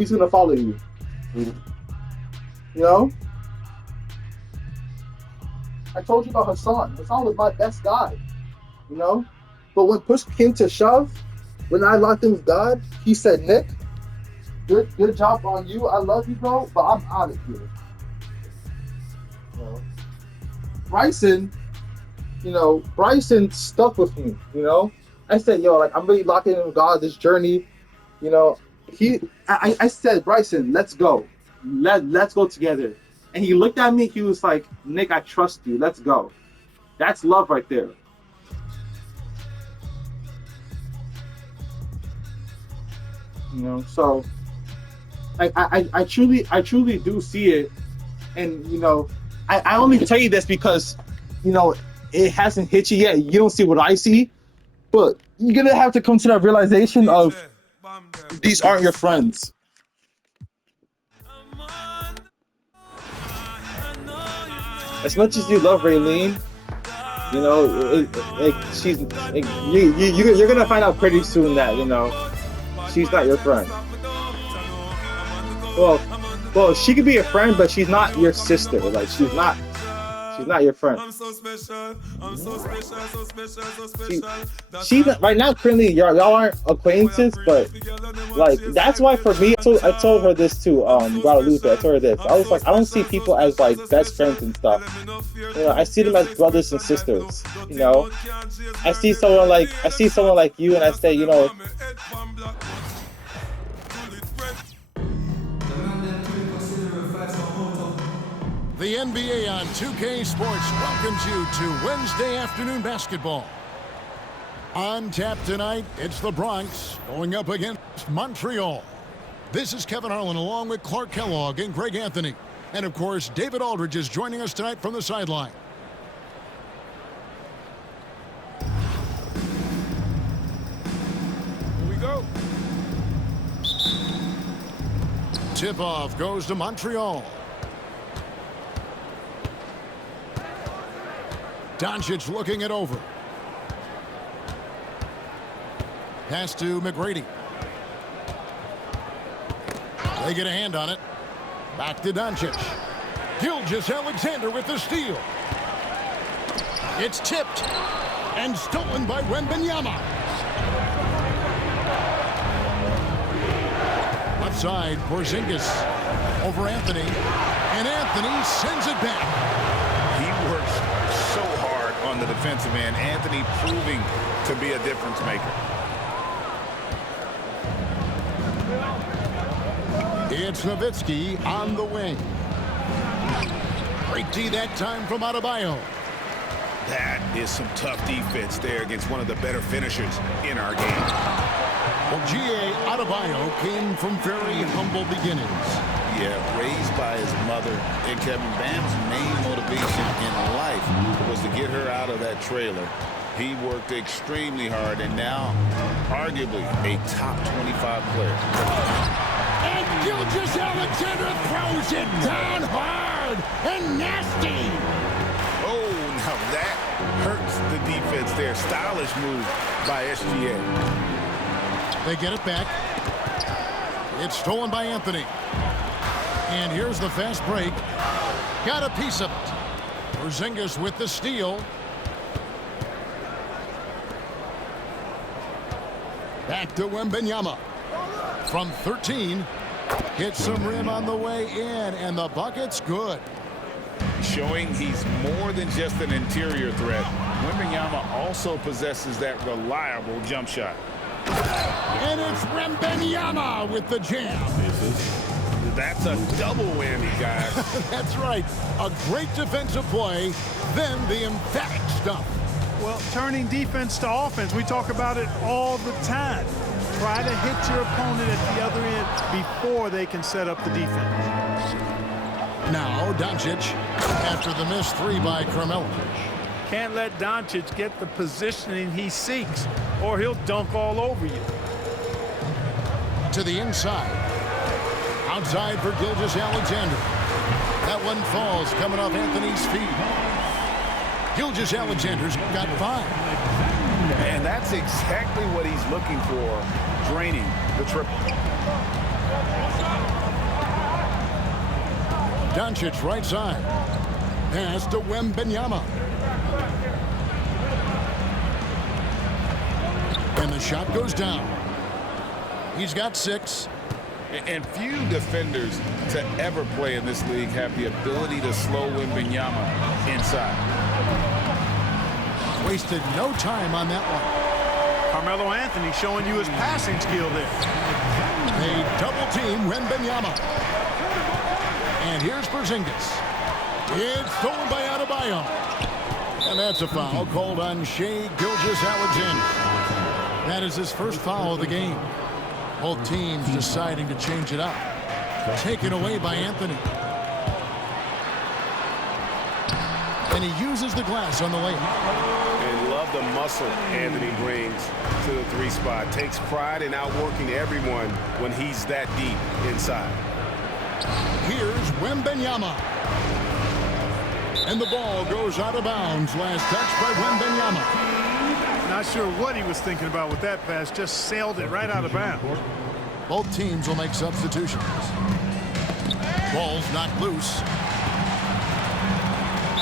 he's gonna follow you. You know, I told you about Hassan. Hassan was my best guy. You know, but when push came to shove, when I locked in with God, he said, "Nick, good job on you. I love you, bro, but I'm out of here." You know, Bryson, Bryson stuck with me. I said, "Yo, like I'm really locking in with God this journey." You know, I said, "Bryson, let's go. Let's go together." And he looked at me. He was like, "Nick, I trust you. Let's go." That's love right there. So I truly do see it, and I only tell you this because you know it hasn't hit you yet. You don't see what I see, but you're gonna have to come to that realization of these aren't your friends. As much as you love Raylene, she's you're gonna find out pretty soon that she's not your friend. Well, well, she could be a friend, but she's not your sister. Like she's not your friend. I'm so special. I'm so special. So special. So special. She's right now currently y'all aren't acquaintances, but like that's why for me, I told her this too. Guadalupe, I told her this. I was like, I don't see people as like best friends and stuff. I see them as brothers and sisters. I see someone like you, and I say, The NBA on 2K Sports welcomes you to Wednesday afternoon basketball. On tap tonight, it's the Bronx going up against Montreal. This is Kevin Harlan along with Clark Kellogg and Greg Anthony. And of course, David Aldridge is joining us tonight from the sideline. Here we go. Tip-off goes to Montreal. Doncic looking it over. Pass to McGrady. They get a hand on it. Back to Doncic. Gilgeous-Alexander with the steal. It's tipped and stolen by Wembanyama. Left side, Porzingis over Anthony. And Anthony sends it back. He works so hard on the defensive end. Anthony proving to be a difference maker. It's Nowitzki on the wing. Great D that time from Adebayo. That is some tough defense there against one of the better finishers in our game. Well, G.A. Adebayo came from very humble beginnings. Yeah, raised by his mother. And Kevin, Bam's main motivation in life was to get her out of that trailer. He worked extremely hard and now arguably a top 25 player. And Gilgeous-Alexander throws it down hard and nasty. Oh, now that hurts the defense there. Stylish move by SGA. They get it back. It's stolen by Anthony. And here's the fast break. Got a piece of it. Porzingis with the steal. Back to Wembanyama. From 13. Hits some rim on the way in. And the bucket's good. Showing he's more than just an interior threat. Wembanyama also possesses that reliable jump shot. And it's Wembanyama with the jam. That's a double whammy, guys. That's right. A great defensive play, then the emphatic stuff. Well, turning defense to offense, we talk about it all the time. Try to hit your opponent at the other end before they can set up the defense. Now Doncic after the missed three by Carmelo. Can't let Doncic get the positioning he seeks, or he'll dunk all over you. To the inside. Outside for Gilgeous-Alexander. That one falls coming off Anthony's feet. Gilgeous-Alexander's got 5. And that's exactly what he's looking for, draining the triple. Doncic right side. Pass to Wembanyama. And the shot goes down. He's got 6. And few defenders to ever play in this league have the ability to slow Wembanyama inside. Wasted no time on that one. Carmelo Anthony showing you his passing skill there. They double team Wembanyama. And here's Porzingis. It's stolen by Adebayo. And that's a foul called on Shai Gilgeous-Alexander. That is his first foul of the game. Both teams deciding to change it up. Taken away by Anthony. And he uses the glass on the layup. And love the muscle Anthony brings to the 3 spot. Takes pride in outworking everyone when he's that deep inside. Here's Wembanyama. And the ball goes out of bounds. Last touch by Wembanyama. Not sure what he was thinking about with that pass. Just sailed it right out of bounds. Both teams will make substitutions. Ball's knocked loose.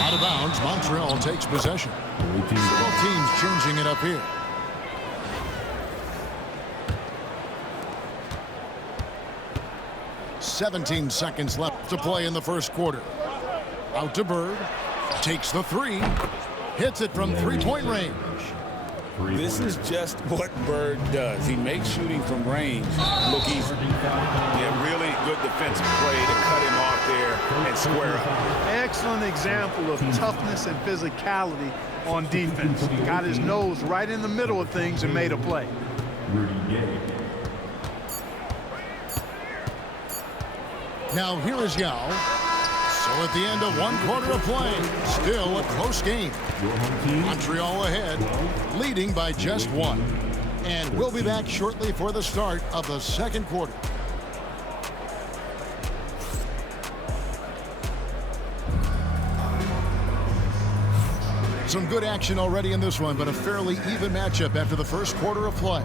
Out of bounds. Montreal takes possession. Both teams changing it up here. "17 seconds left to play in the first quarter. Out to Bird. Takes the 3. Hits it from 3-point range. This is just what Bird does. He makes shooting from range look easy. Yeah, really good defensive play to cut him off there and square up. Excellent example of toughness and physicality on defense. Got his nose right in the middle of things and made a play. Now here is Yao. So at the end of 1 quarter of play, still a close game. Montreal ahead, leading by just 1. And we'll be back shortly for the start of the second quarter. Some good action already in this one, but a fairly even matchup after the first quarter of play.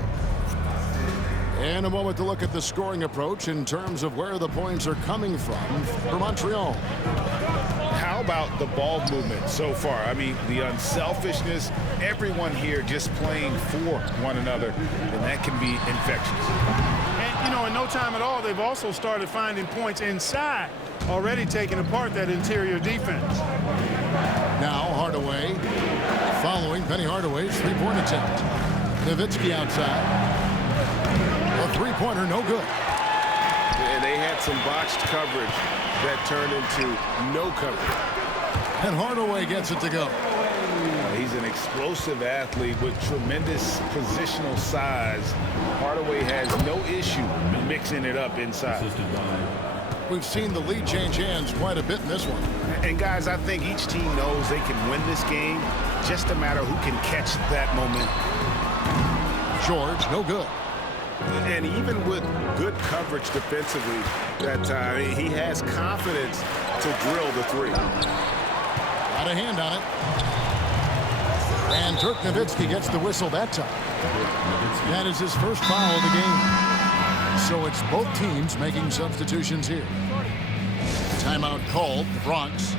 And a moment to look at the scoring approach in terms of where the points are coming from for Montreal. How about the ball movement so far? I mean, the unselfishness, everyone here just playing for one another, and that can be infectious. And, you know, in no time at all, they've also started finding points inside, already taking apart that interior defense. Now Hardaway following Penny Hardaway's 3-point attempt. Nowitzki outside. A 3-pointer, no good. And they had some botched coverage that turned into no coverage. And Hardaway gets it to go. He's an explosive athlete with tremendous positional size. Hardaway has no issue mixing it up inside. We've seen the lead change hands quite a bit in this one. And guys, I think each team knows they can win this game. Just a matter who can catch that moment. George, no good. And even with good coverage defensively that time, he has confidence to drill the 3. Got a hand on it. And Dirk Nowitzki gets the whistle that time. That is his first foul of the game. So it's both teams making substitutions here. Timeout called, the Bronx.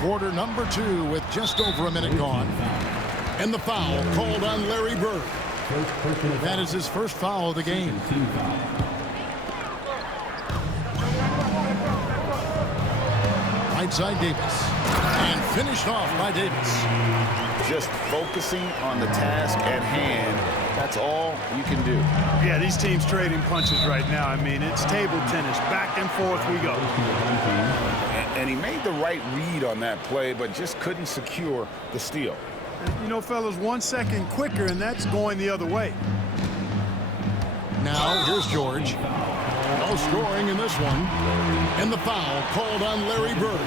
Quarter number 2 with just over a minute gone. And the foul called on Larry Bird. That is his first foul of the game. Right side Davis. And finished off by Davis. Just focusing on the task at hand. That's all you can do. Yeah, these teams trading punches right now. I mean, it's table tennis. Back and forth we go. And he made the right read on that play, but just couldn't secure the steal. You know, fellas, 1 second quicker, and that's going the other way. Now, here's George. No scoring in this one. And the foul called on Larry Bird.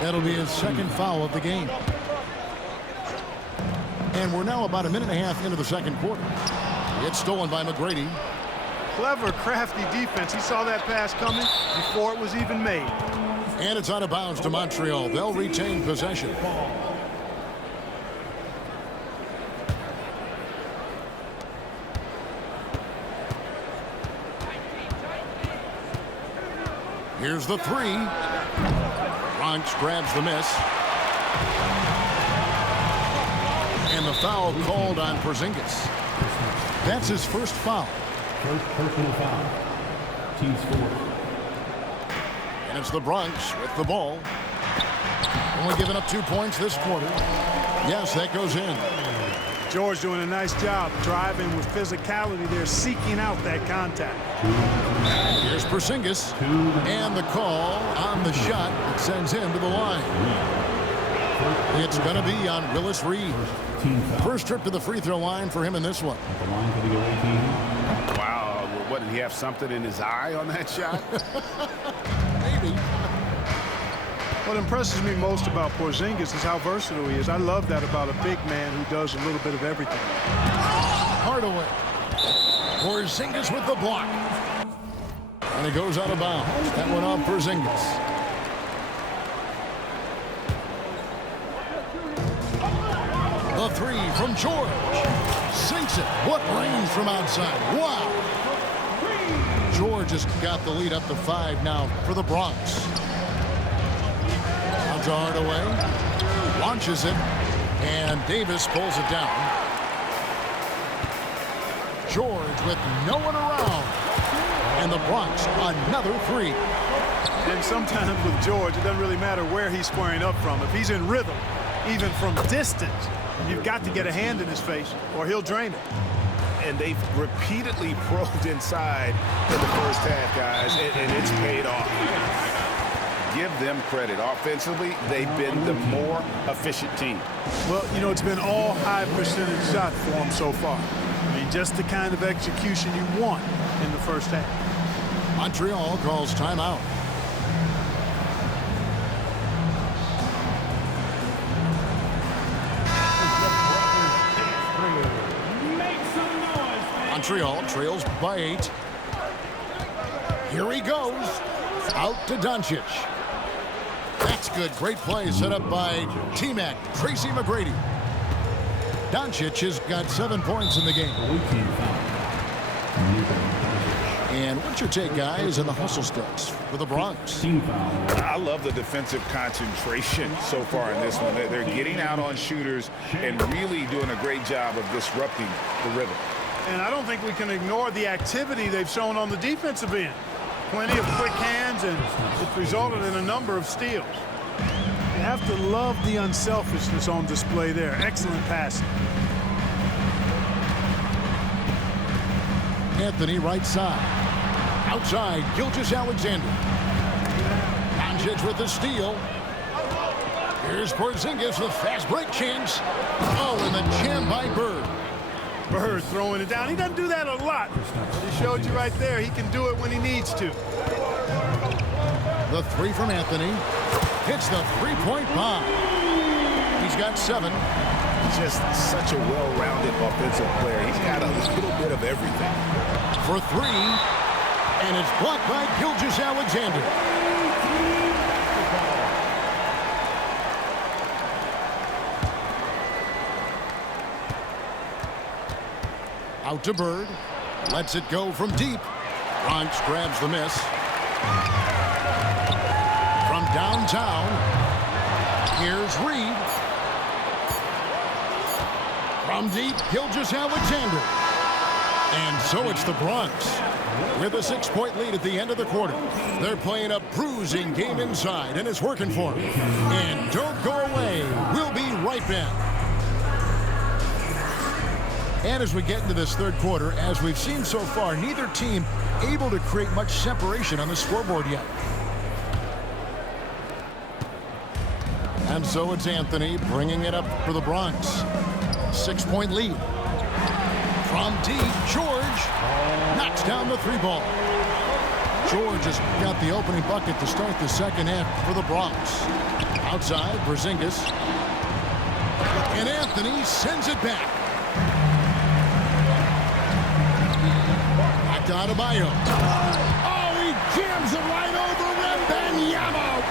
That'll be his second foul of the game. And we're now about a minute and a half into the second quarter. It's stolen by McGrady. Clever, crafty defense. He saw that pass coming before it was even made. And it's out of bounds to Montreal. They'll retain possession. Here's the three. Bronx grabs the miss. And the foul called on Porzingis. That's his first foul. First personal foul. Team's fourth. And it's the Bronx with the ball. Only giving up 2 points this quarter. Yes, that goes in. George doing a nice job driving with physicality there, seeking out that contact. Here's Porzingis. And the call on the shot that sends him to the line. It's going to be on Willis Reed. First trip to the free throw line for him in this one. At the line for the away team. Wow, what, did he have something in his eye on that shot? Maybe. What impresses me most about Porzingis is how versatile he is. I love that about a big man who does a little bit of everything. Hardaway. Porzingis with the block. And he goes out of bounds. That went off Porzingis. The three from George. Sinks it. What range from outside. Wow. George has got the lead up to 5 now for the Bronx. Out to Hardaway. Launches it. And Davis pulls it down. George with no one around. And the Bronx another three. And sometimes with George, it doesn't really matter where he's squaring up from. If he's in rhythm, even from distance, you've got to get a hand in his face or he'll drain it. And they've repeatedly probed inside in the first half, guys, and it's paid off. Give them credit. Offensively, they've been the more efficient team. Well, you know, it's been all high percentage shots for them so far. I mean, just the kind of execution you want in the first half. Montreal calls timeout. Montreal trails by 8. Here he goes. Out to Doncic. That's good. Great play set up by T-Mac, Tracy McGrady. Doncic has got 7 points in the game. And what's your take, guys, on the hustle sticks for the Bronx? I love the defensive concentration so far in this one. They're getting out on shooters and really doing a great job of disrupting the rhythm. And I don't think we can ignore the activity they've shown on the defensive end. Plenty of quick hands, and it's resulted in a number of steals. You have to love the unselfishness on display there. Excellent passing. Anthony right side. Outside, Gilgeous-Alexander. Doncic with the steal. Here's Porzingis, the fast break chance. Oh, and the jam by Bird. Bird throwing it down. He doesn't do that a lot. But he showed you right there he can do it when he needs to. The three from Anthony. Hits the three-point bomb. He's got 7. Just such a well-rounded offensive player. He's got a little bit of everything. For 3. And it's blocked by Gilgeous-Alexander. Out to Bird. Lets it go from deep. Bronx grabs the miss. From downtown, here's Reed. From deep, Gilgeous-Alexander. And so it's the Bronx with a 6-point lead at the end of the quarter. They're playing a bruising game inside, and it's working for them. And don't go away. We'll be right back. And as we get into this third quarter, as we've seen so far, neither team able to create much separation on the scoreboard yet. And so it's Anthony bringing it up for the Bronx. 6-point lead. From deep, George knocks down the 3 ball. George has got the opening bucket to start the second half for the Bronx. Outside, Porzingis. And Anthony sends it back. Adebayo. Oh, he jams it right over Wembanyama.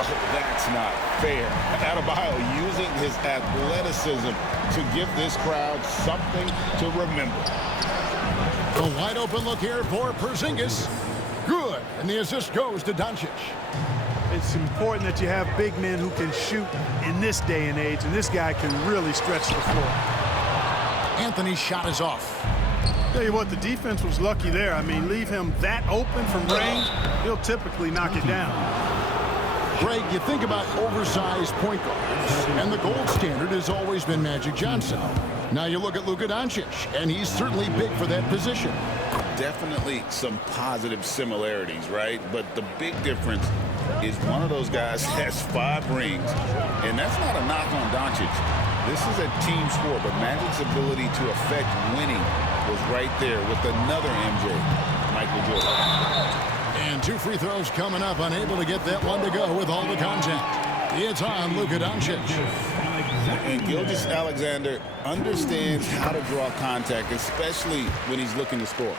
Oh, that's not fair. Adebayo using his athleticism to give this crowd something to remember. A wide open look here for Porzingis. Good. And the assist goes to Doncic. It's important that you have big men who can shoot in this day and age, and this guy can really stretch the floor. Anthony's shot is off. Tell you what, the defense was lucky there. I mean, leave him that open from range, he'll typically knock it down. Greg, you think about oversized point guards, and the gold standard has always been Magic Johnson. Now you look at Luka Doncic, and he's certainly big for that position. Definitely some positive similarities, right? But the big difference is one of those guys has 5 rings, and that's not a knock on Doncic. This is a team sport, but Magic's ability to affect winning was right there with another MJ, Michael Jordan. And 2 free throws coming up, unable to get that one to go with all the contact. It's on Luka Doncic. And Gilgeous-Alexander understands how to draw contact, especially when he's looking to score.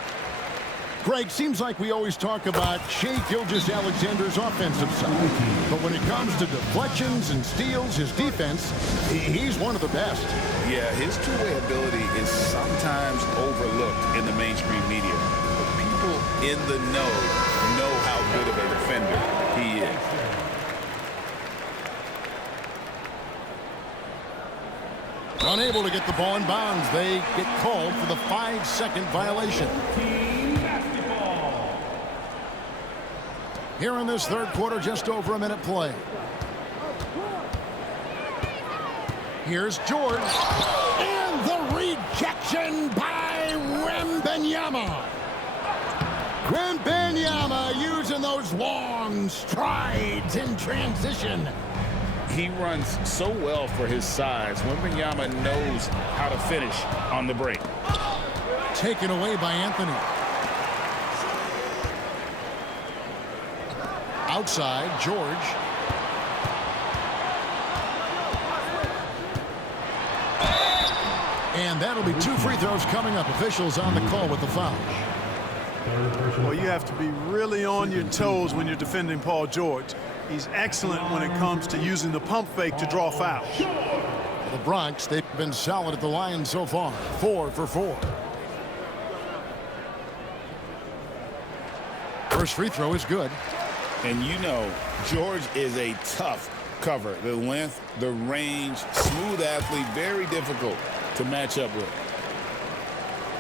Greg, seems like we always talk about Shai Gilgeous-Alexander's offensive side. But when it comes to deflections and steals, his defense, he's one of the best. Yeah, his two-way ability is sometimes overlooked in the mainstream media. But people in the know how good of a defender he is. Unable to get the ball in bounds. They get called for the 5-second violation. Here in this third quarter, just over a minute play. Here's George. And the rejection by Wembanyama. Wembanyama using those long strides in transition. He runs so well for his size. Wembanyama knows how to finish on the break. Taken away by Anthony. Outside, George. And that'll be 2 free throws coming up. Officials on the call with the foul. Well, you have to be really on your toes when you're defending Paul George. He's excellent when it comes to using the pump fake to draw fouls. The Bronx, they've been solid at the line so far. 4 for 4. First free throw is good. And you know, George is a tough cover. The length, the range, smooth athlete, very difficult to match up with.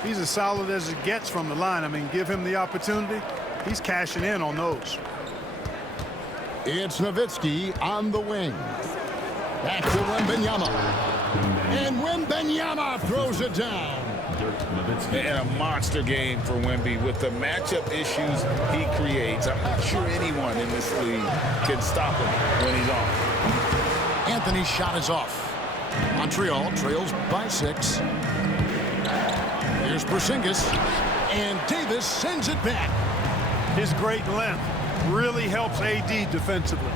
He's as solid as it gets from the line. I mean, give him the opportunity. He's cashing in on those. It's Nowitzki on the wing. Back to Wembanyama. And Wembanyama throws it down. And a monster game for Wemby with the matchup issues he creates. I'm not sure anyone in this league can stop him when he's on. Anthony's shot is off. Montreal trails by 6. Here's Porzingis. And Davis sends it back. His great length really helps AD defensively.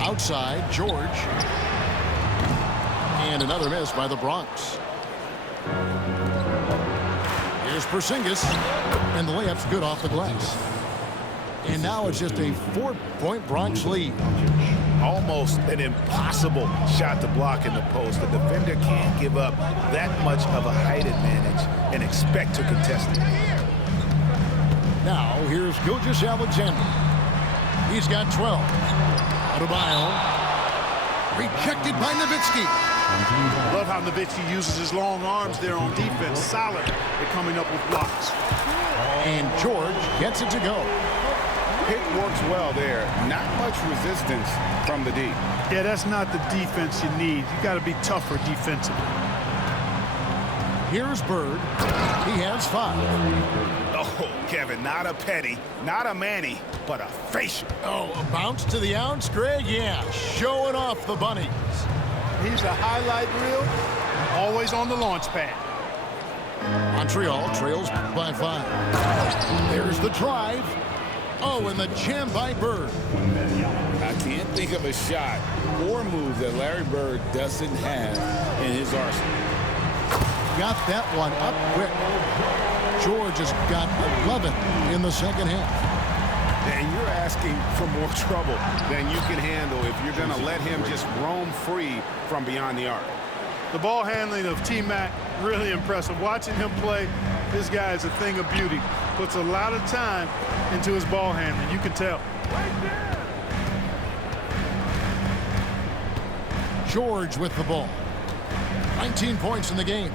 Outside, George. And another miss by the Bronx. Here's Porzingis. And the layup's good off the glass. And now it's just a 4-point Bronx lead. Almost an impossible shot to block in the post. The defender can't give up that much of a height advantage and expect to contest it. Now, here's Gilgeous-Alexander. He's got 12. Adebayo. Rejected by Nowitzki. Love how Nowitzki uses his long arms there on defense. Solid at coming up with blocks. And George gets it to go. Pick works well there. Not much resistance from the D. Yeah, that's not the defense you need. You got to be tougher defensively. Here's Bird. He has 5. Oh, Kevin, not a petty, not a Manny, but a facial. Oh, a bounce to the ounce, Greg? Yeah, showing off the bunnies. He's a highlight reel, always on the launch pad. Montreal trails by 5. There's the drive. Oh, and the jam by Bird. I can't think of a shot or move that Larry Bird doesn't have in his arsenal. got that one up quick. George has got 11 in the second half. And you're asking for more trouble than you can handle if you're going to let him just roam free from beyond the arc. The ball handling of T-Mac, really impressive. Watching him play, this guy is a thing of beauty. Puts a lot of time into his ball handling. You can tell. George with the ball. 19 points in the game.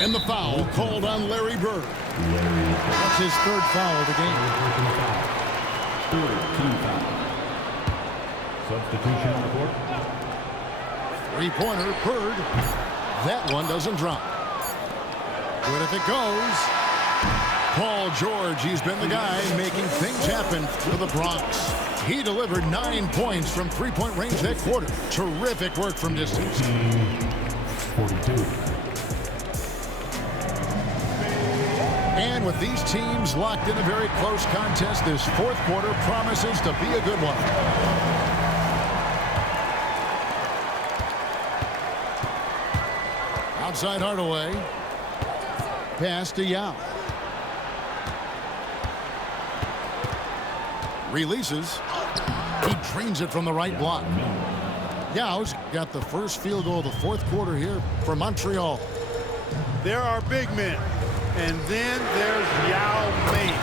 And the foul called on Larry Bird. That's his third foul of the game. Substitution on the court. Three-pointer, Bird. That one doesn't drop. Good if it goes. Paul George, he's been the guy making things happen for the Bronx. He delivered 9 points from three-point range that quarter. Terrific work from distance. 42. And with these teams locked in a very close contest, this fourth quarter promises to be a good one. Outside Hardaway. Pass to Yao. Releases. He drains it from the right block. Yao's got the first field goal of the fourth quarter here for Montreal. There are big men. And then there's Yao Ming.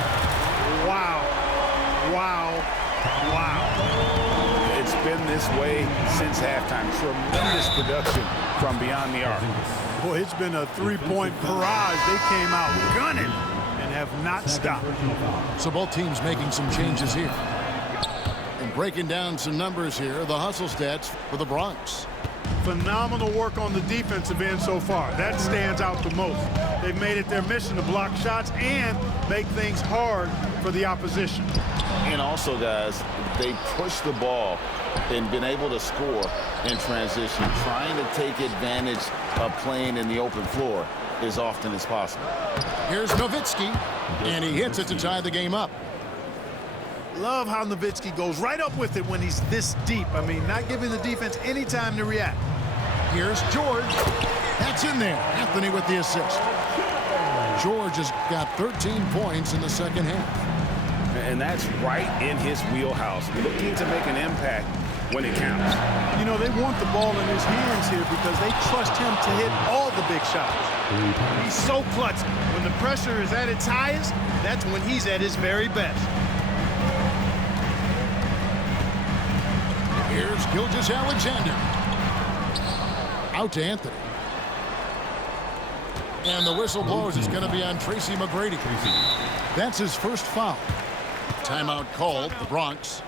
Wow. Wow. Wow. It's been this way since halftime. Tremendous production from beyond the arc. Boy, it's been a three-point barrage. They came out gunning and have not stopped. So both teams making some changes here. And breaking down some numbers here, the hustle stats for the Bronx. Phenomenal work on the defensive end so far. That stands out the most. They've made it their mission to block shots and make things hard for the opposition. And also, guys, they pushed the ball and been able to score in transition, trying to take advantage of playing in the open floor as often as possible. Here's Nowitzki, and he hits it to tie the game up. Love how Nowitzki goes right up with it when he's this deep. I mean, not giving the defense any time to react. Here's George. That's in there. Anthony with the assist. George has got 13 points in the second half. And that's right in his wheelhouse, looking to make an impact when it counts. You know, they want the ball in his hands here because they trust him to hit all the big shots. He's so clutch. When the pressure is at its highest, that's when he's at his very best. Here's Gilgeous-Alexander. Out to Anthony. And the whistle blows. It's going to be on Tracy McGrady. That's his first foul. Timeout called, the Bronx.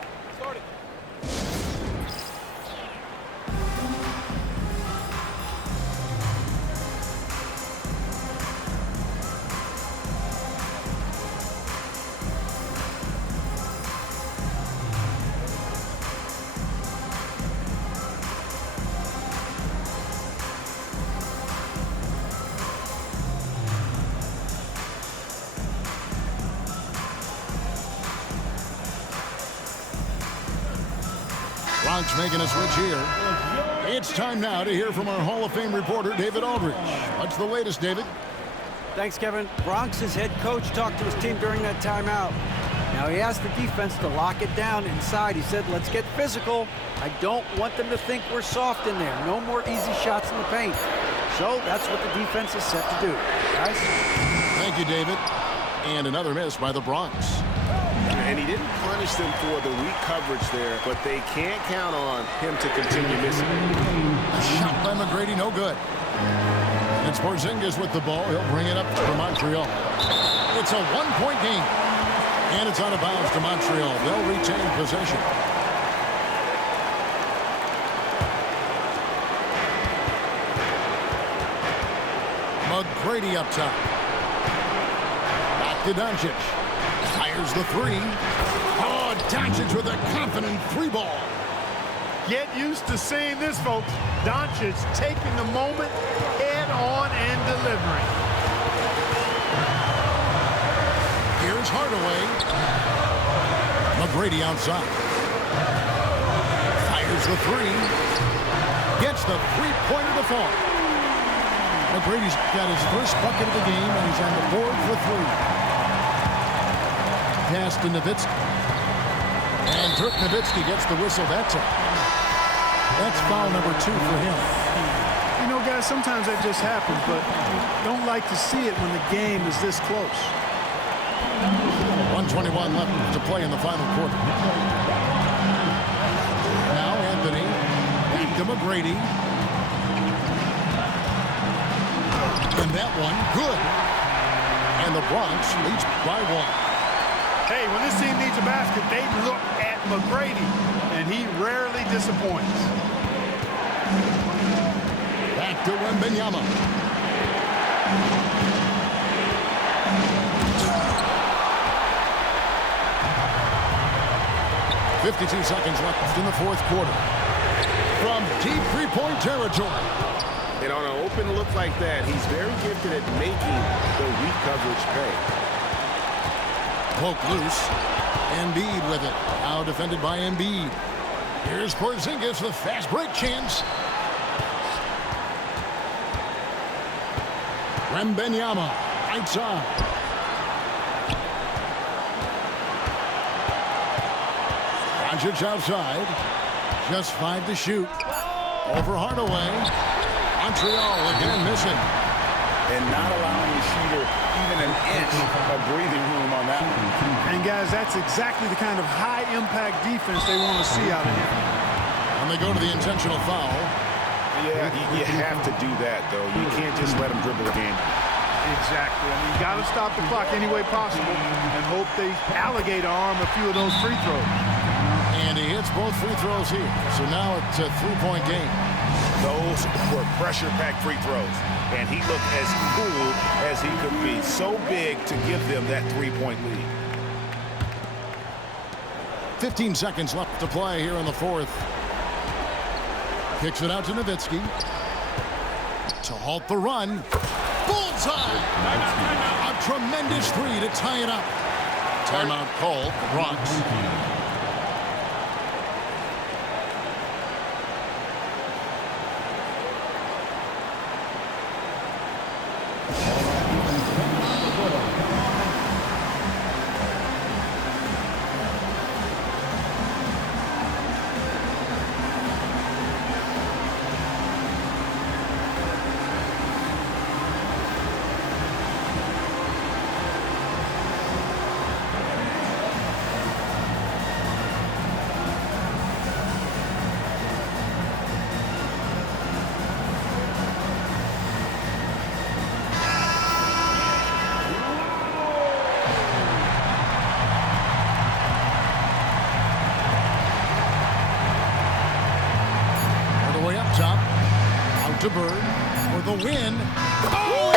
Bronx making a switch here. It's time now to hear from our Hall of Fame reporter, David Aldridge. What's the latest, David? Thanks, Kevin. Bronx's head coach talked to his team during that timeout. Now, he asked the defense to lock it down inside. He said, let's get physical. I don't want them to think we're soft in there. No more easy shots in the paint. So that's what the defense is set to do. Guys? Thank you, David. And another miss by the Bronx. And he didn't punish them for the weak coverage there, but they can't count on him to continue missing. A shot by McGrady, no good. It's Porzingis with the ball. He'll bring it up for Montreal. It's a one-point game. And it's out of bounds to Montreal. They'll retain possession. McGrady up top. Back to Doncic. Fires the three. Oh, Doncic with a confident three ball. Get used to seeing this, folks. Doncic taking the moment head on and delivering. Here's Hardaway. McGrady outside. Fires the three. Gets the three-pointer to fall. McGrady's got his first bucket of the game, and he's on the board for 3. Pass to Nowitzki. And Dirk Nowitzki gets the whistle that time. That's foul number 2 for him. You know, guys, sometimes that just happens, but you don't like to see it when the game is this close. 1:21 left to play in the final quarter. Now Anthony, back to McGrady. And that one, good. And the Bronx leads by 1. Hey, when this team needs a basket, they look at McGrady, and he rarely disappoints. Back to Wembanyama. 52 seconds left in the fourth quarter. From deep three-point territory. And on an open look like that, he's very gifted at making the weak coverage pay. Poke loose. Embiid with it. Now defended by Embiid. Here's Porzingis with fast break chance. Wembanyama, right side. Dragic outside. Just 5 to shoot. Over Hardaway. Montreal again missing. And not allowing the shooter even an inch of breathing room on that one. And, guys, that's exactly the kind of high-impact defense they want to see out of him. And they go to the intentional foul. Yeah, you have to do that, though. You can't just let him dribble the game. Exactly. I mean, you got to stop the clock any way possible and hope they alligator arm a few of those free throws. And he hits both free throws here. So now it's a 3-point game. Those were pressure-packed free throws. And he looked as cool as he could be. So big to give them that 3-point lead. 15 seconds left to play here in the fourth. Kicks it out to Nowitzki. To halt the run. Bullseye! A tremendous 3 to tie it up. Timeout called. The Bronx. Top, out to Bird for the win. Oh,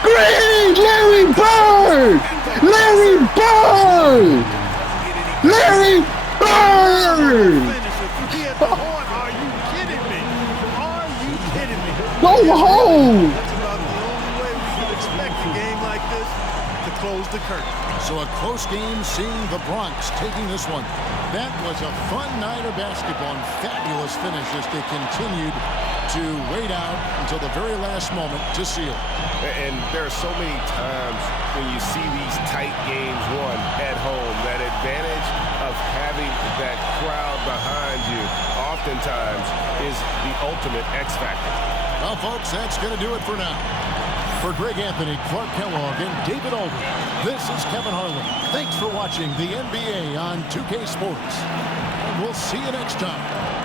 Great! Larry Bird! Larry Bird! Larry Bird! Are you kidding me? Are you kidding me? Go home! That's about the only way we could expect a game like this to close the curtain. So a close game, seeing the Bronx taking this one. That was a fun night of basketball and fabulous finish as they continued to wait out until the very last moment to seal. And there are so many times when you see these tight games won at home, that advantage of having that crowd behind you oftentimes is the ultimate X factor. Well, folks, that's going to do it for now. For Greg Anthony, Clark Kellogg, and David Aldridge, this is Kevin Harlan. Thanks for watching the NBA on 2K Sports. And we'll see you next time.